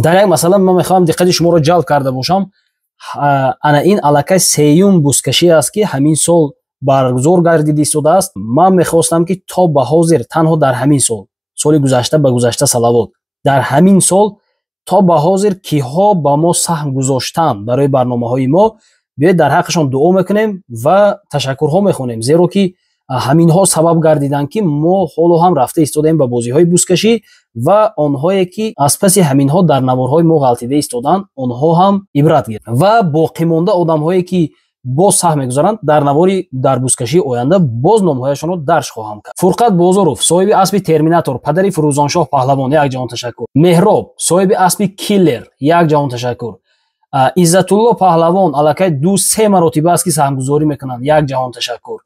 در یک مثلا من میخوام دقت شما رو جلب کرده باشم. انا این علاقه سیوم بوسکشی است که همین سال برگزار گردیده شده است. من میخواستم که تا به حاضر تنها در همین سال گذشته به گذشته صلوات در همین سال то ба ҳозир киҳо ба мо саҳм гузоштанд барои барномаҳои мо, биёед дар ҳаққишон дуо мекунем ва ташаккурҳо мехонем, зеро ки ҳаминҳо сабаб гардиданд ки мо ҳоло ҳам рафта истодаем ба бозиҳои бузкашӣ ва онҳое ки аз паси ҳаминҳо дар наворҳои мо ғалтида истоданд, онҳо ҳам ибрат гиранд ва боқимонда одамҳое ки боз саҳм мегузаранд дар навори дарбузкашии оянда боз номҳояшонро дарж хоҳам кард. Фурқат Бозоров, соҳиби аспи Терминатор, падари Фурӯзоншоҳ Паҳлавон, як ҷаҳон ташаккур. Меҳроб, соҳиби аспи Киллер, як ҷаҳон ташаккур. Иззатулло Паҳлавон аллакай 2-3 маротиба аст ки саҳмгузорӣ мекунанд, як ҷаҳон ташаккур.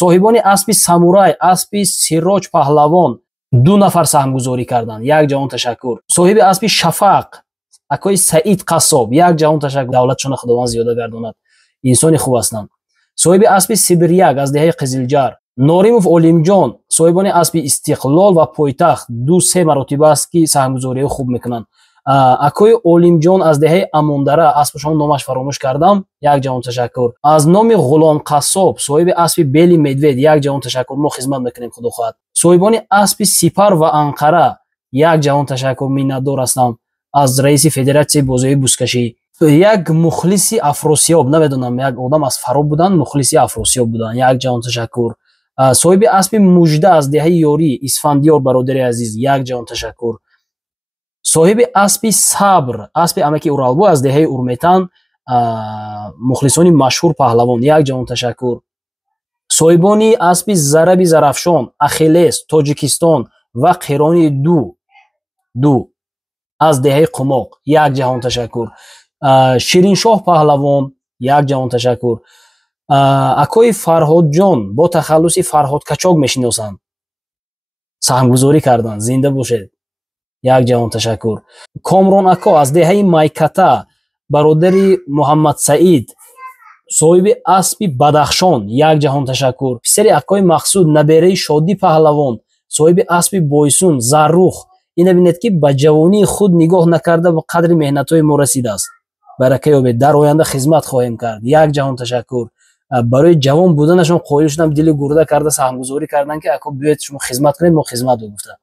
соҳибони аспи Самурай, аспи Сироҷ Паҳлавон 2 нафар саҳмгузорӣ карданд, як ҷаҳон ташаккур. соҳиби аспи Шафақ, акои Саид Қассоб, як ҷаҳон ташаккур. Давлатшона Худованд зиёда гардонад, инсони хуб ҳастанд. соҳиби аспи Сибиряк аз деҳаи Қизилҷар. Норимов Олимҷон, соҳибони аспи Истиқлол ва Пойтахт 2-3 маротиба аст ки саҳмгузориҳо хуб мекунанд. акои Олимҷон аз деҳаи Амондара, аспашон номаш фаромӯш кардам, як ҷаҳон ташаккур. аз номи Ғулом Қассоб, соҳиби аспи Бели Медвед, як ҷаҳон ташаккур. мо хизмат мекунем, худо хоҳад. соҳибони аспи Сипар ва Анқара, як ҷаҳон ташаккур. Миннатдор ҳастам аз раиси Федератсияи бозиҳои бузкашӣ. як мухлиси Афросиёб, намедонам, як одам аз Фароб буданд, мухлиси Афросиёб буданд, як ҷаҳон ташаккур. соҳиби аспи Мужда аз деҳаи Ёрӣ, Исфандиёр бародари азиз, як ҷаҳон ташаккур. соҳиби аспи Сабр, аспи амаки Уралбо аз деҳаи Урметан, мухлисони машҳур Паҳлавон, як ҷаҳон ташаккур. соҳибони аспи Зараби Зарафшон, Ахиллес, Тоҷикистон ва Қирони ду аз деҳаи Қумоқ, як ҷаҳон ташаккур. Шириншоҳ Паҳлавон, як ҷаҳон ташаккур. акои Фарҳодҷон бо тахаллуси Фарҳод Качок мешиносанд, саҳмгузорӣ карданд, зинда бошед, як ҷаҳон ташаккур. Комрон ако аз деҳаи Майката, бародари Муҳаммад Саид, соҳиби аспи Бадахшон, як ҷаҳон ташаккур. писари акои Мақсуд, набераи Шодӣ Паҳлавон, соҳиби аспи Бойсун, Заррух. ина бинед ки ба ҷавонии худ нигоҳ накарда ба қадри меҳнатҳои мо расидааст. барака ёбед, дар оянда хизмат хоҳем кард, як ҷаҳон ташаккур. барои ҷавон буданашон қоил шудам, дили гурда карда саҳмгузорӣ карданд ки ако биёед шумо хизмат кунед, мо хизмат гуфта.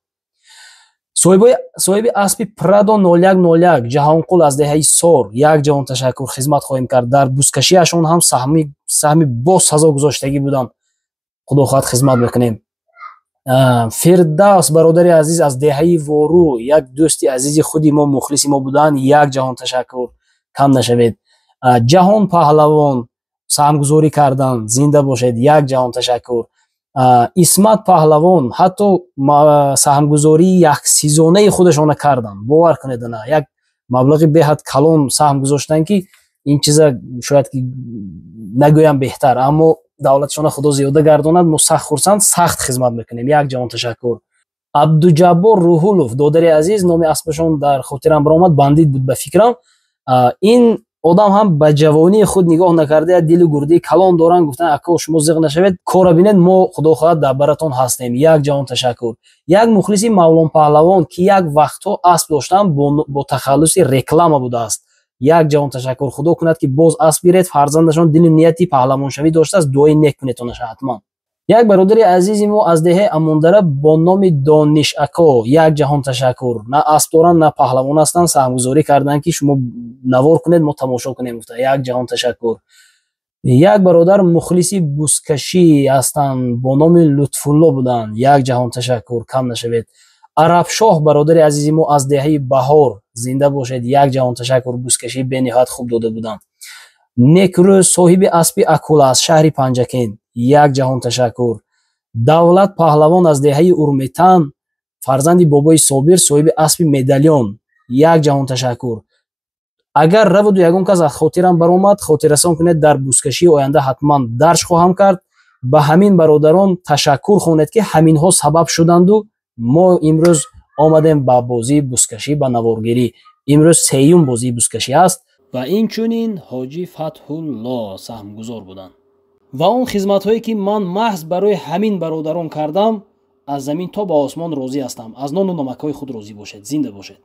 соҳиби аспи Прадо 0101, Ҷаҳонқул аз деҳаи Сор, як ҷаҳон ташаккур. хизмат хоҳем кард. дар бузкашиашон ҳам саҳми бо сазо гузоштагӣ буданд. худо хоҳад хизмат мекунем. Фирдавс бародари азиз аз деҳаи Вору, як дӯсти азизи худи мо, мухлиси мо буданд, як ҷаҳон ташаккур. кам нашавед. Ҷаҳон Паҳлавон саҳмгузорӣ карданд, зинда бошед, як ҷаҳон ташаккур. Исмат Паҳлавон ҳатто саҳмгузории яксизонаи худашона карданд. бовар кунед, ана як маблағи беҳад калон саҳм гузоштанд ки ин чиза шояд ки нагӯям беҳтар, аммо давлатшона худо зиёда гардонад, мо сахт хурсанд, сахт хизмат мекунем, як ҷаҳон ташаккур. Абдуҷаббор Рӯҳулов, додари азиз, номи аспашон дар хотирам баромад, бандит буд ба фикрам. ин одам ҳам ба ҷавонии худ нигоҳ накарда, дили гурдии калон доранд, гуфтанд ако шумо зиқ нашавед, кора бинед, мо худо хоҳад дар баратон ҳастем, як ҷаҳон ташаккур. як мухлиси Мавлон Паҳлавон ки як вақтҳо асп доштанд, бо тахаллуси реклама будааст, як ҷаҳон ташаккур. худо кунад ки боз асп гиред, фарзандашон дили нияти паҳлавоншавӣ доштааст, дуои нек кунедтонаша ҳатман. як бародари азизи мо аз деҳаи Амондара бо номи Дониш ако, як ҷаҳон ташаккур. на асп доранд, на паҳлавон ҳастанд, саҳмгузорӣ карданд ки шумо навор кунед, мо тамошо кунем, гуфта, як ҷаҳон ташаккур. як бародар мухлиси бузкашӣ ҳастанд, бо номи Лутфулло буданд, як ҷаҳон ташаккур, кам нашавед. Арабшоҳ бародари азизи мо аз деҳаи Баҳор, зинда бошед, як ҷаҳон ташаккур. бузкашӣ бениҳоят хуб дода буданд. Некрӯз соҳиби аспи Акула аз шаҳри Панҷакен, як ҷаҳон ташаккур. Давлат Паҳлавон аз деҳаи Урметан, фарзанди бобои Собир, соҳиби аспи Медальон, як ҷаҳон ташаккур. агар равуду ягон кас аз хотирам баромад, хотиррасон кунед, дар бузкашии оянда ҳатман дарж хоҳам кард. ба ҳамин бародарон ташаккур хонед ки ҳаминҳо сабаб шуданду мо имрӯз омадем ба бозии бузкашӣ, ба наворгирӣ. имрӯз сеюм бозии бузкашӣ аст. ва инчунин ҳоҷӣ Фатҳулло саҳмгузор буданд. ва он хизматҳое ки ман маҳз барои ҳамин бародарон кардам, аз замин то ба осмон розӣ ҳастам. аз нону намакҳои худ розӣ бошед. зинда бошед.